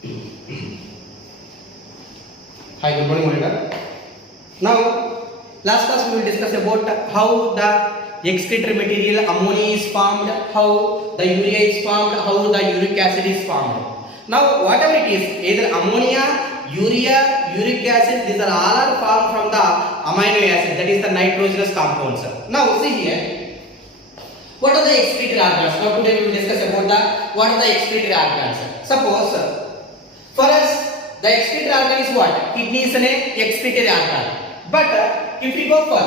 Hi, good morning, monitor. Now, last class we will discuss about how the excretory material ammonia is formed, how the urea is formed, how the uric acid is formed. Now, whatever it is, either ammonia, urea, uric acid, these are all are formed from the amino acid, that is the nitrogenous compounds. Now, see here. What are the excretory organs? Now today we will discuss about what are the excretory organs. Suppose for us the excretory organ is what? Kidney is an excretory organ. But if we go for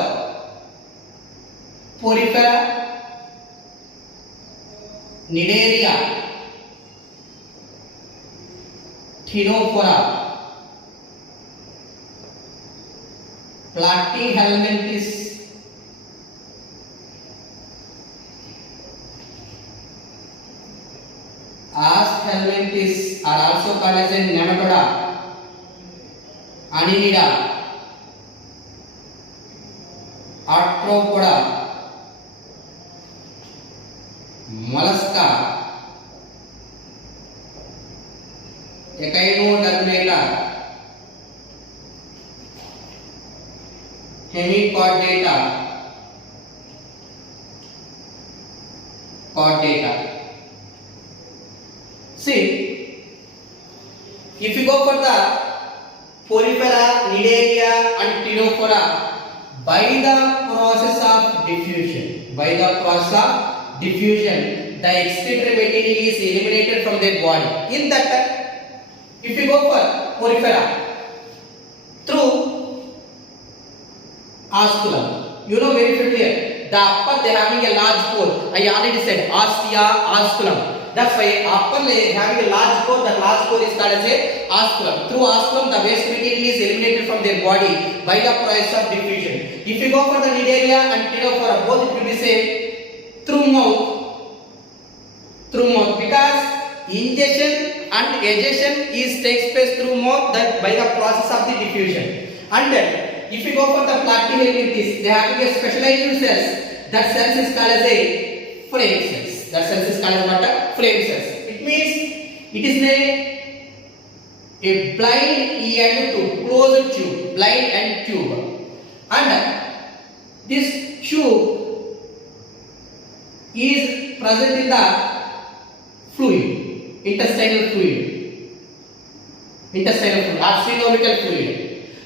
porifera, nidaria, ctenophora, platyhelminthes, Aschelminthes are also called as a nematoda, Annelida, Arthropoda, Mollusca, Echinodermata, Hemichordata, Chordata. See, if you go for the porifera, nidaria and ctenophora, by the process of diffusion, the excretory material is eliminated from their body. In that, if you go for porifera, through osculum, you know very familiar, the upper they having a large pore. I already said ostia, osculum. That's why upper layer having a large pore, that large pore is called as a osculum. Through osculum, the waste material is eliminated from their body by the process of diffusion. If you go for the nidaria and ctenophora, both it will be same through mouth, because ingestion and egestion is takes place through mouth that by the process of the diffusion. And then, if you go for the platyhelminthes, they having a specialized cells. That cells is called as a flame cells. That cells is called as what? Flame cells. It means it is a blind and tube, closed tube, blind and tube. And this tube is present in the fluid, intestinal fluid, acidomical fluid.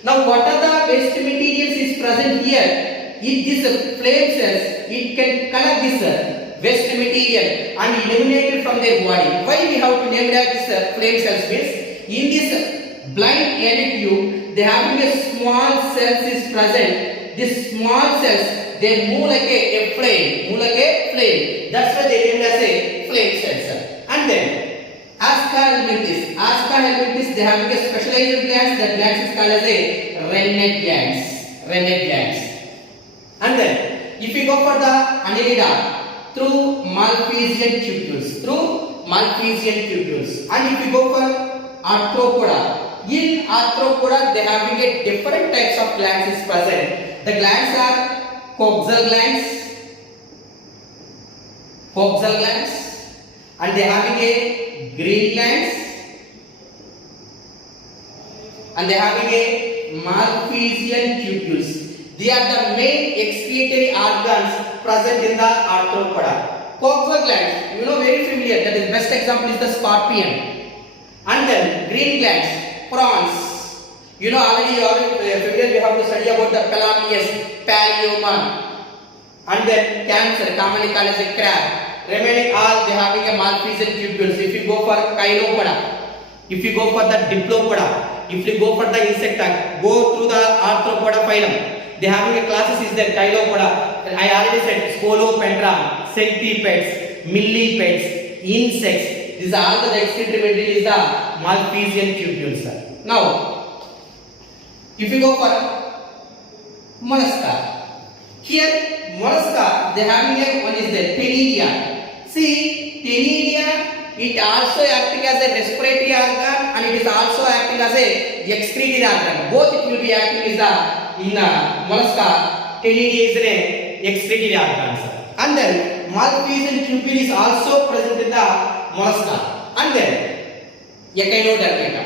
Now, what are the waste materials is present here? In this flame cells, it can collect this waste material and eliminate it from their body. Why we have to name that this flame cells means in this blind end tube they having a small cells is present. This small cells they move like a flame, That's why they named as a flame cells. And then Aschelminthes, they having a specialized glands. That glands is called as a Rennet glands. And then if we go for the Annelida, through Malpighian tubules, and if you go for Arthropoda, in Arthropoda they having a different types of glands is present. The glands are coxal glands, and they having a green glands, and they having a Malpighian tubules. They are the main excretory organs present in the arthropoda. Coxal glands, you know very familiar. That is best example is the scorpion. And then green glands, prawns. You know already familiar. We have to study about the calamius, Paleomon. And then cancer, commonly called as a crab. Remaining all they having a Malpighian tubules. If you go for chilopoda, if you go for the diplopoda, if you go for the insecta, go through the arthropoda phylum. They having a classes is there chilopoda. I already said scolopendra, centipedes, millipedes, insects. These are all the excretory material is the Malpighian tubules. Now, if you go for mollusca, here mollusca they having a one is there Ctenidia. See, Ctenidia it also acting as a respiratory organ and it is also acting as a excretory organ. Both it will be acting as a in mollusca, Ctenidia is an excretory organs. And then Malpighian tubule is also present in the mollusca. And then echinodermata.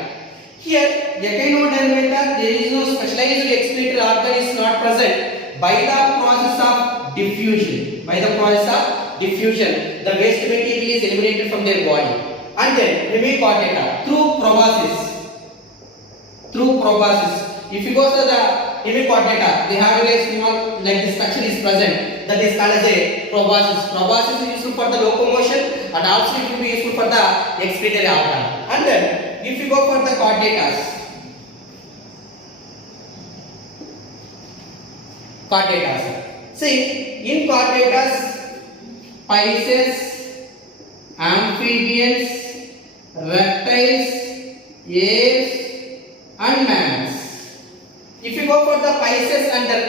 Here, echinodermata, there is no specialized excretory organ is not present by the process of diffusion. By the process of diffusion, the waste material is eliminated from their body. And then hemichordata through proboscis. Through proboscis. If you go to the hemichordata, they have a small like this structure is present. That is called as a proboscis. Proboscis is useful for the locomotion and also it will be useful for the excretory organ. And then if you go for the chordatas, see in chordatas, pisces, amphibians, reptiles, apes and mammals. If you go for the pisces and the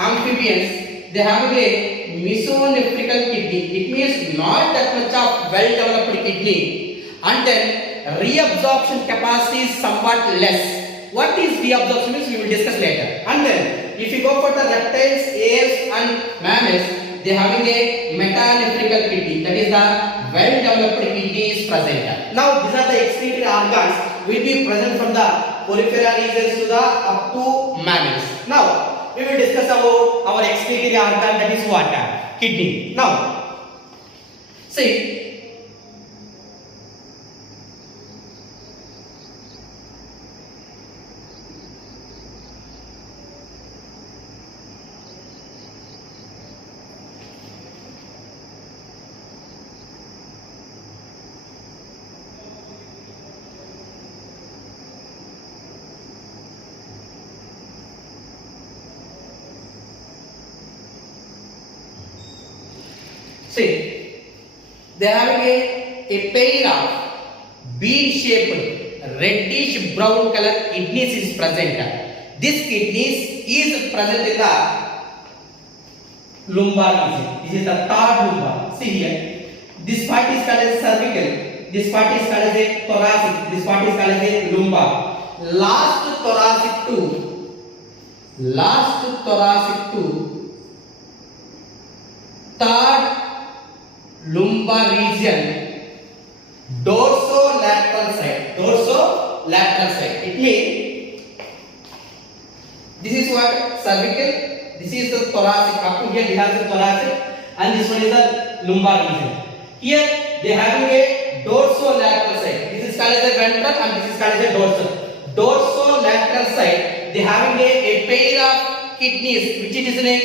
amphibians, they have a mesonephrical kidney. It means not that much of well developed kidney, and then reabsorption capacity is somewhat less. What is reabsorption means we will discuss later. And then if you go for the reptiles, apes and mammals, they having a metanephrical kidney, that is the well developed kidney is present. Now these are the excretory organs will be present from the porifera regions to the up to mammals. Now we will discuss about our excretory organ, that is what? Kidney. Now see, they have a pair of bean-shaped reddish brown color kidneys is present. This kidneys is present in the lumbar region. This is the third lumbar. See here, this part is called as cervical. This part is called as a thoracic. This part is called as a lumbar. Last thoracic to third lumbar region, dorsolateral side. It means this is what? Cervical. This is the thoracic. Up to here we have the thoracic, and this one is the lumbar region. Here they having a dorsolateral side. This is called as a ventral and this is called as a dorsal. Dorsolateral side, they having a pair of kidneys which it is in a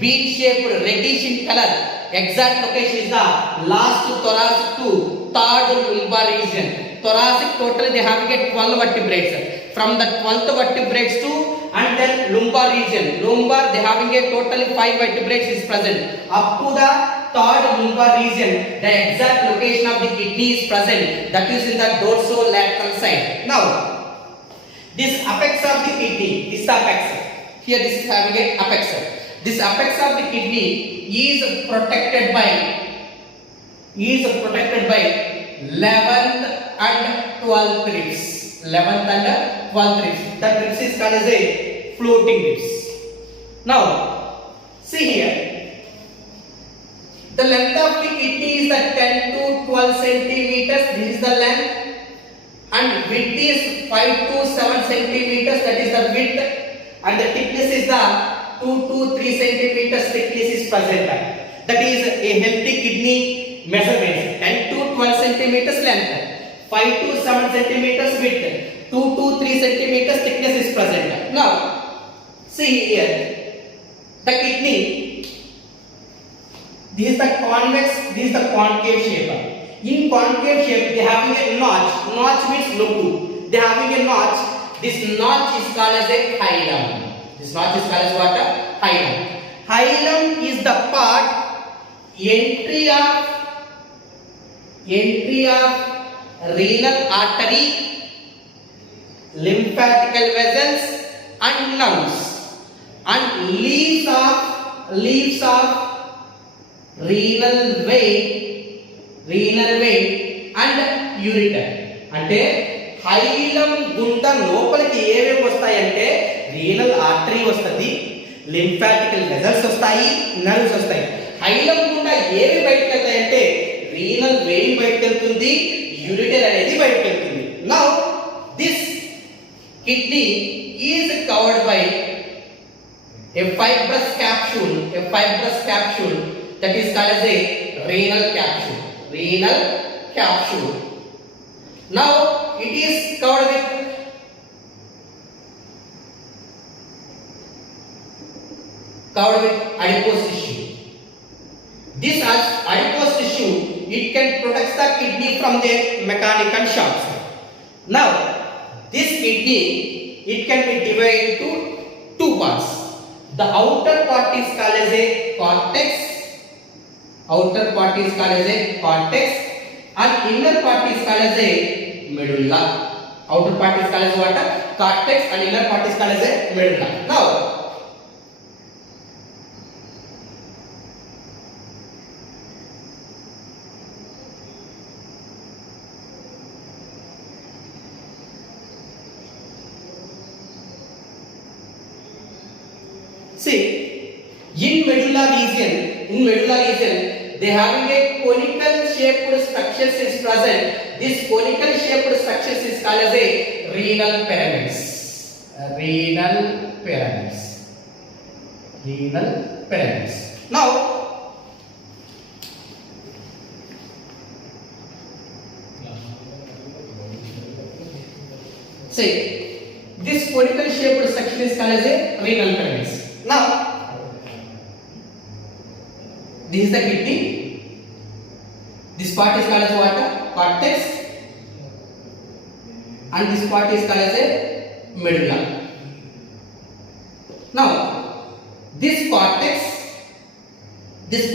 bean-shaped reddish in color. Exact location is the last thoracic to third lumbar region. Thoracic total they have get 12 vertebrates. From the 12th vertebrates to and then lumbar region. Lumbar they having a totally 5 vertebrates is present. Up to the third lumbar region, the exact location of the kidney is present. That is in the dorsolateral side. Now, this apex of the kidney, this apex. Here this is having a apex. This apex of the kidney is protected by 11th and 12th ribs. 11th and 12th ribs. That ribs is called as a floating ribs. Now, see here. The length of the kidney is the 10 to 12 centimeters. This is the length. And width is 5 to 7 centimeters. That is the width. And the thickness is the 2 to 3 centimeters thickness is present. That is a healthy kidney measurement. 10 to 12 centimeters length, 5 to 7 centimeters width, 2 to 3 centimeters thickness is present. Now, see here, the kidney, this is the convex, this is the concave shape. In concave shape, they having a notch. Notch means loku. They having a notch. This notch is called as a hilum. This notch is called as what? Hilum. Hilum is the part entry of renal artery, lymphatical vessels and nerves, and leaves of renal vein and ureter. అంటే హైలం గుండా లోపలికి ఏమేమి వస్తాయి అంటే renal artery వస్తుంది, లింఫాటికల్ vessels వస్తాయి, nerves వస్తాయి. హైలం గుండా ఏవి బయటకు వెళ్తాయి అంటే రీనల్ వెయిన్ బయటకు వెళ్తుంది, యూరిటర్ అనేది బయటకు వెళ్తుంది. Now kidney is covered by a fibrous capsule, that is called as a renal capsule. Renal capsule. Now it is covered with adipose tissue. This adipose tissue, it can protect the kidney from their mechanical shocks. Now this kidney, it can be divided into two parts. The outer part is called as a cortex. Outer part is called as a cortex, and inner part is called as a medulla. Outer part is called as what? Cortex, and inner part is called as a medulla. Now see, in medulla region, they having a conical shaped structures is present. This conical shaped structures is called as a renal pyramids. Renal pyramids. Now, see, this conical shaped structure is called as a renal pyramids. Now, this is the kidney. This part is called as what? Cortex. And this part is called as a medulla. Now, this cortex is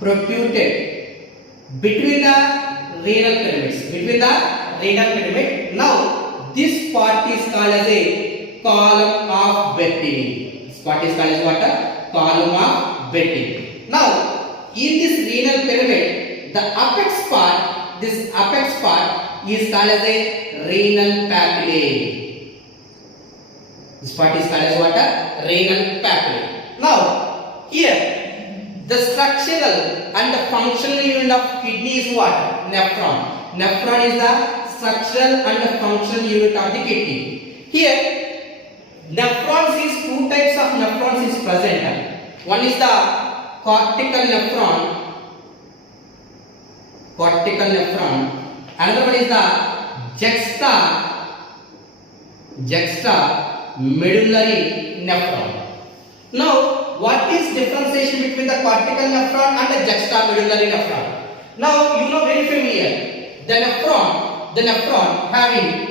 protruded between the renal pyramid. Now this part is called as a column of Bettini. This part is called as what? Column of Bettini. Now in this renal pyramid, the apex part is called as a renal papillae. This part is called as what? Renal papillae. Now here the structural and the functional unit of kidney is what? Nephron. Nephron is the structural and the functional unit of the kidney. Here, nephrons is two types of nephrons is present. One is the cortical nephron. Another one is the juxtamedullary nephron. Now, what is differentiation between the cortical nephron and the juxtamedullary nephron? Now you know very familiar. The nephron having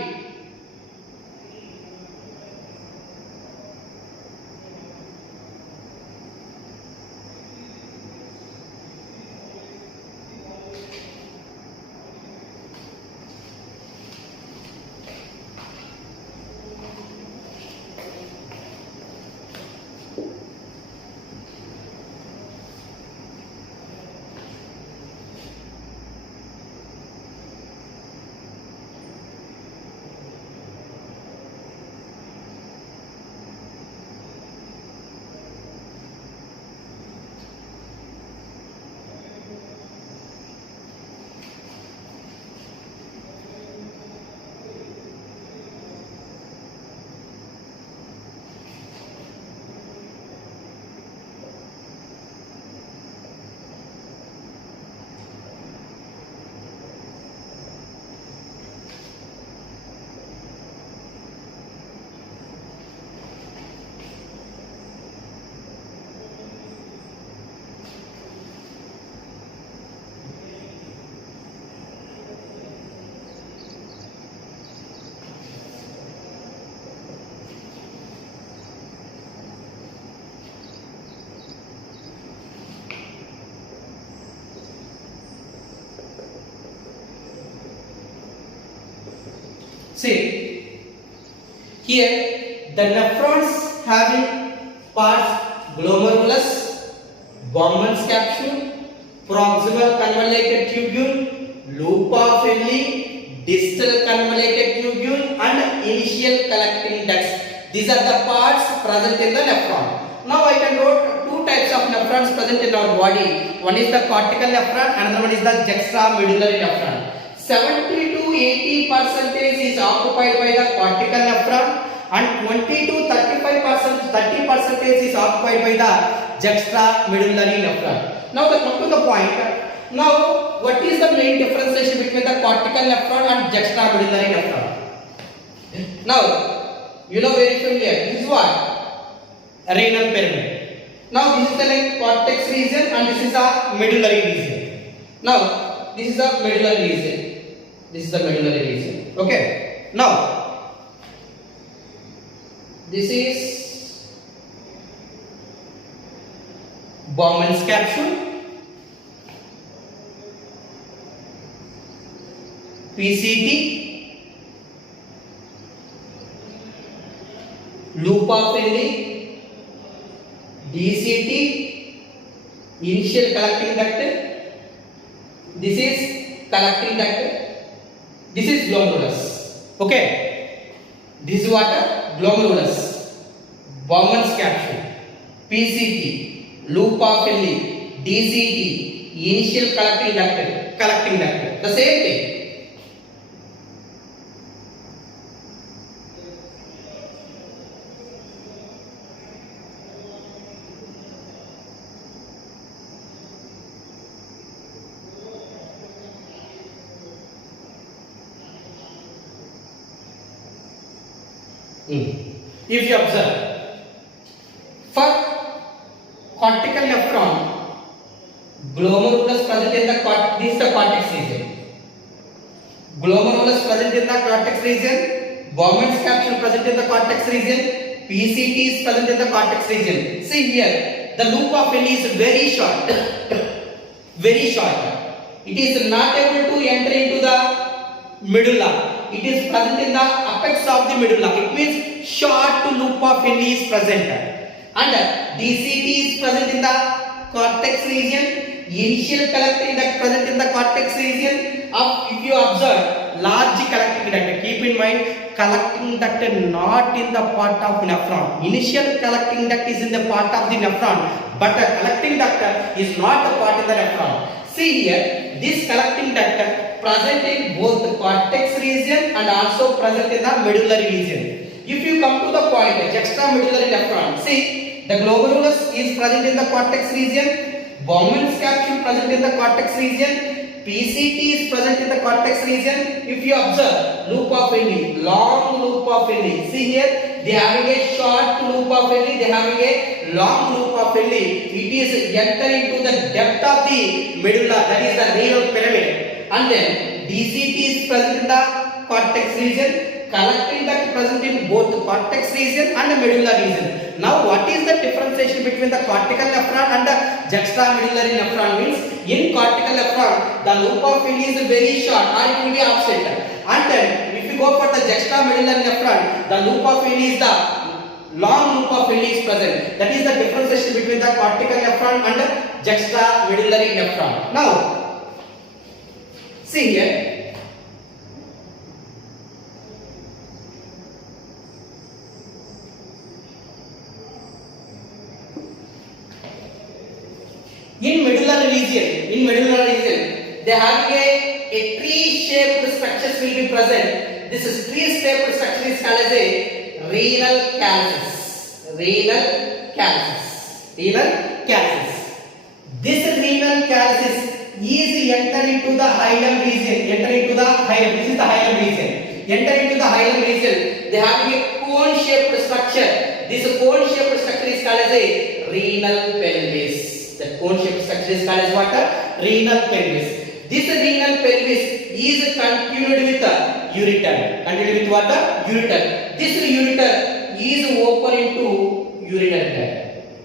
see here the nephrons having parts glomerulus, Bowman's capsule, proximal convoluted tubule, loop of Henle, distal convoluted tubule, and initial collecting ducts. These are the parts present in the nephron. Now I can note two types of nephron nephrons present in our body. One is the cortical nephron, another one is the juxtamedullary nephron. 70 to 80% is occupied by the cortical nephron, and 20 to 30% is occupied by the juxtamedullary nephron. Now the come to the point. Now what is the main differentiation between the cortical nephron and juxtamedullary nephron? Now you know very familiar. This is what? Renal pyramid. Now this is the like cortex region and this is the medullary region. Now this is the medullary region. This is the medullary region. Okay. Now this is Bowman's capsule, PCT, loop of Henle, DCT, initial collecting duct. This is collecting duct. This is glomerulus. Okay. This is what? Glomerulus. Bowman's capsule, PCT, loop of Henle, DCT, initial collecting duct. The same thing. If you observe, for cortical nephron, glomerulus present in the this is the cortex region. Glomerulus present in the cortex region, Bowman's capsule present in the cortex region, PCT is present in the cortex region. See here, the loop of Henle is very short, very short. It is not able to enter into the medulla. It is present in the apex of the medulla. It means short loop of Henle is present, and DCT is present in the cortex region. Initial collecting duct present in the cortex region. If you observe large collecting duct, keep in mind collecting duct not in the part of nephron. Initial collecting duct is in the part of the nephron, but the collecting duct is not the part in the nephron. See here, this collecting duct present in both the cortex region and also present in the medullary region. If you come to the point, juxtamedullary nephron, see the glomerulus is present in the cortex region, Bowman's capsule present in the cortex region, PCT is present in the cortex region. If you observe loop of Henle, long loop of Henle, see here they having a short loop of Henle, they having a long loop of Henle. It is enter into the depth of the medulla, that is the renal pyramid. And then DCT is present in the cortex region, collecting duct present in both the cortex region and the medulla region. Now what is the differentiation between the cortical nephron and the juxtamedullary nephron? Means in cortical nephron the loop of Henle is very short or it will be absent, and then if you go for the juxtamedullary nephron, the loop of Henle is the long loop of Henle is present. That is the differentiation between the cortical nephron and the juxtamedullary nephron. Now see here, in medullary region, they have a tree-shaped structures will be present. This is tree-shaped structure is called as a renal calyces. This renal calyces is enter into the hilum region. This is the hilum region. Enter into the hilum region. They have a cone-shaped structure. This cone-shaped structure is called as a renal pelvis. The cone-shaped structure is called as what? Renal pelvis. This renal pelvis is continued with the ureter. Continued with what? Ureter. This ureter is open into urinary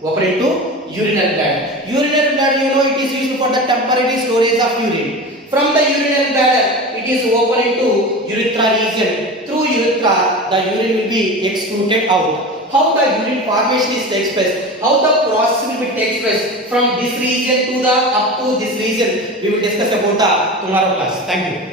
bladder. Urinary bladder, you know, it is used for the temporary storage of urine. From the urinary bladder, it is open into urethra region. Through urethra, the urine will be excreted out. How the urine formation is takes place, how the process will be takes place from this region to the up to this region, we will discuss about the tomorrow class. Thank you.